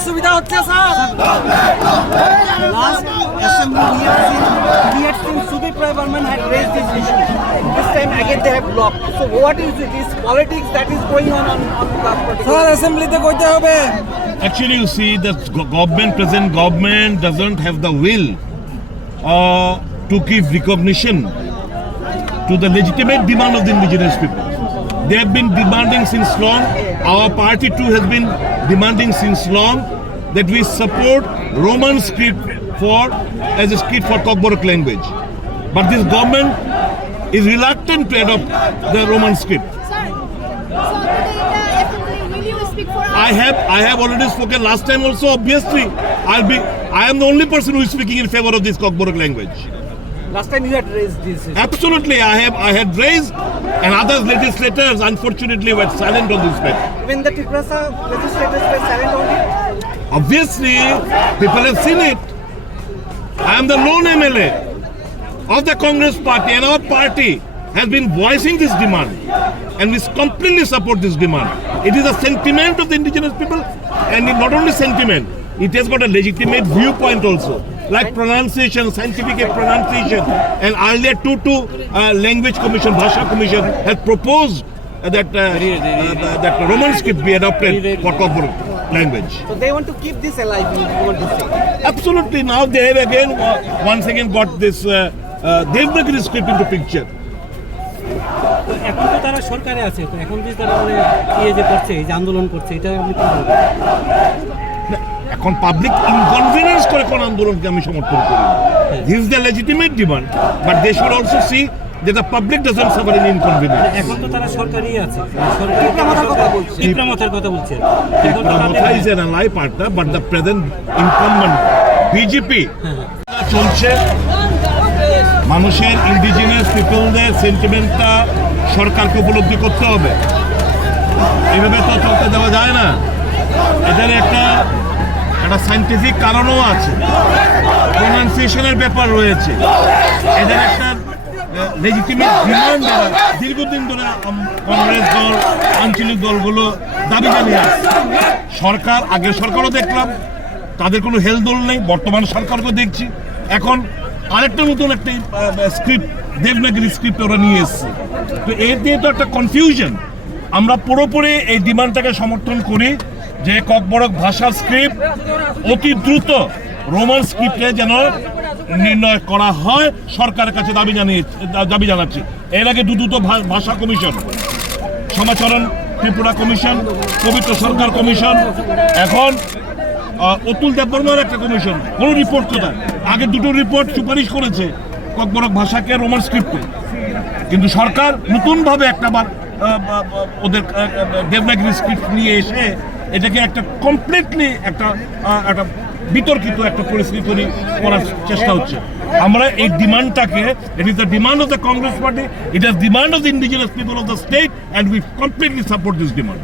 অসুবিধা হচ্ছে sir. Last assembly we had seen Sudipra Burman had raised this issue. This time again they have blocked. So what is it? Is politics that is going on that particular? Sir, assembly te koite hobe. Actually, you see, the present government doesn't have the will to give recognition to the legitimate demand of the indigenous people. They have been demanding since long. Our party too has been demanding since long that we support Roman script as a script for Kokborok language. But this government is reluctant to adopt the Roman script. I have already spoken last time also. Obviously, I am the only person who is speaking in favor of this Kokborok language. Last time you had raised this issue. Absolutely, I had raised, and other legislators unfortunately were silent on this matter. When the Tigrasa legislators were silent on it? Obviously, people have seen it. I am the lone MLA of the Congress party, and our party has been voicing this demand, and we completely support this demand. It is a sentiment of the indigenous people, and not only sentiment, it has got a legitimate viewpoint also, like pronunciation, scientific pronunciation. And earlier two language commission, Bhasha Commission, has proposed that Roman script be adopted for Kokborok language. So they want to keep this alive, you want to say? Absolutely. Now they have once again got this Devanagari script into picture. এখন তো তারা সরকারে আছে, তো এখন যে তারা যে করছে, এই যে আন্দোলন করছে, এটা আপনি কি বলবেন? এখন পাবলিক ইনকনভিনিয়েন্স করে কোন আন্দোলনকে আমি সমর্থন করি। This is the legitimate demand, but they should also see that the public doesn't suffer any inconvenience. এখন তো তারা সরকারই আছে, সরকারের কথা বলছে, ইকরামাতের কথা বলছে। ইকরামাত is an ally partner, but the present incumbent BJP চলছে। মানুষের ইন্ডিজিনাস পিপলদের সেন্টিমেন্টটা সরকারকে উপলব্ধি করতে হবে। এভাবে তো চলতে দেওয়া যায় না। এদের একটা সায়েন্টিফিক কারণও আছে, প্রোনাউন্সিয়েশনের ব্যাপার রয়েছে, এদের একটা লেজিটিমেট ডিমান্ড দীর্ঘদিন ধরে কংগ্রেস দল, আঞ্চলিক দলগুলো দাবি জানিয়ে আসছে। সরকার, আগের সরকারও দেখলাম তাদের কোনো হেলদোল নেই, বর্তমান সরকারকেও দেখছি। এখন আরেকটা নতুন একটা স্ক্রিপ্ট, দেবনাগরী স্ক্রিপ্ট ওরা নিয়ে এসছে। তো এর দিয়ে তো একটা কনফিউশন। আমরা পুরোপুরি এই ডিমান্ডটাকে সমর্থন করি যে ককবরক ভাষা স্ক্রিপ্ট অতি দ্রুত রোমান স্ক্রিপ্টে যেন নির্ণয় করা হয়, সরকারের কাছে দাবি জানাচ্ছি। এর আগে দুটো ভাষা কমিশন, সমাচরণ ত্রিপুরা কমিশন, পবিত্র সরকার কমিশন, এখন অতুল দেববর্মার একটা কমিশন, কোনো রিপোর্ট কোথায়? আগে দুটো রিপোর্ট সুপারিশ করেছে ককবরক ভাষাকে রোমান স্ক্রিপ্টে, কিন্তু সরকার নতুনভাবে একটাবার ওদের দেবনাগরী স্ক্রিপ্ট নিয়ে এসে এটাকে একটা কমপ্লিটলি একটা বিতর্কিত একটা পরিস্থিতি তৈরি করার চেষ্টা হচ্ছে। আমরা এই ডিমান্ডটাকে, it is the demand of the Congress party, it is demand of the indigenous people of the state, and we completely support this demand.